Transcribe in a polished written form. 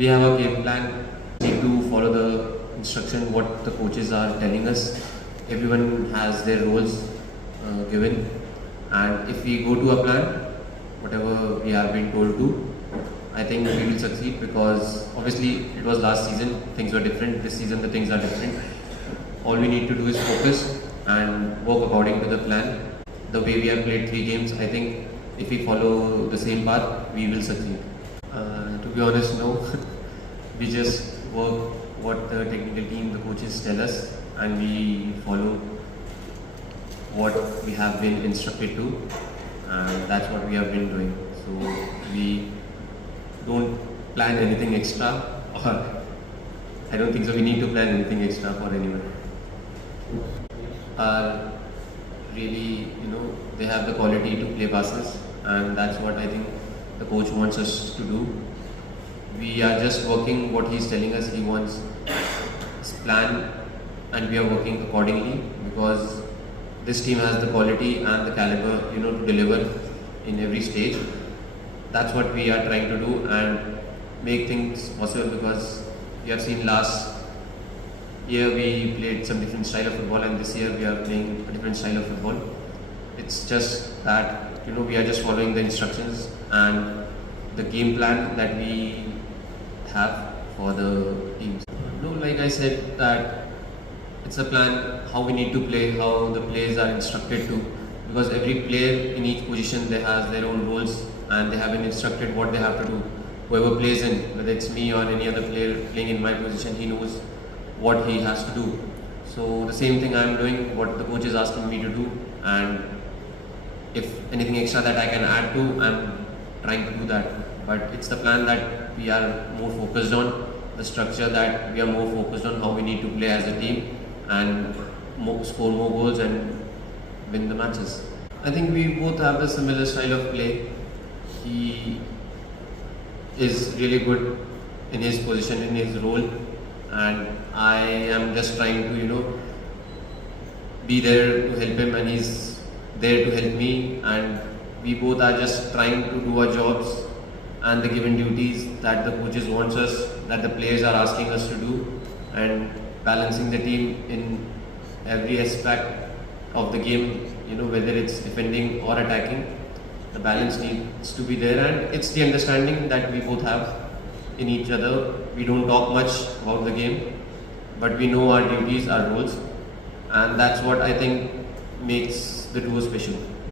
we have a game plan. We need to follow the instruction what the coaches are telling us. Everyone has their roles given, and if we go to a plan, whatever we have been told to, I think we will succeed, because obviously it was last season, things were different. This season the things are different. All we need to do is focus and work according to the plan. The way we have played 3 games, I think if we follow the same path, we will succeed. To be honest, no. We just work what the technical team, the coaches tell us, and we follow what we have been instructed to, and that's what we have been doing. So we don't plan anything extra, or I don't think so we need to plan anything extra for anyone. Are really, they have the quality to play passes, and that's what I think the coach wants us to do. We are just working what he's telling us. He wants his plan, and we are working accordingly, because this team has the quality and the caliber, to deliver in every stage. That's what we are trying to do and make things possible, because we have seen last year we played some different style of football, and this year we are playing a different style of football. It's just that, we are just following the instructions and the game plan that we have for the teams. No, like I said, that it's a plan how we need to play, how the players are instructed to, because every player in each position, they has their own roles, and they have been instructed what they have to do. Whoever plays in, whether it's me or any other player playing in my position, he knows what he has to do. So the same thing I am doing, what the coach is asking me to do, and if anything extra that I can add to, I'm trying to do that. But it's the plan that we are more focused on, the structure that we are more focused on, how we need to play as a team and score more goals and win the matches. I think we both have the similar style of play. He is really good in his position, in his role, and I am just trying to, be there to help him, and he's there to help me, and we both are just trying to do our jobs and the given duties that the coaches wants us, that the players are asking us to do, and balancing the team in every aspect of the game, whether it's defending or attacking. The balance needs to be there, and it's the understanding that we both have in each other. We don't talk much about the game, but we know our duties, our roles, and that's what I think makes the duo special.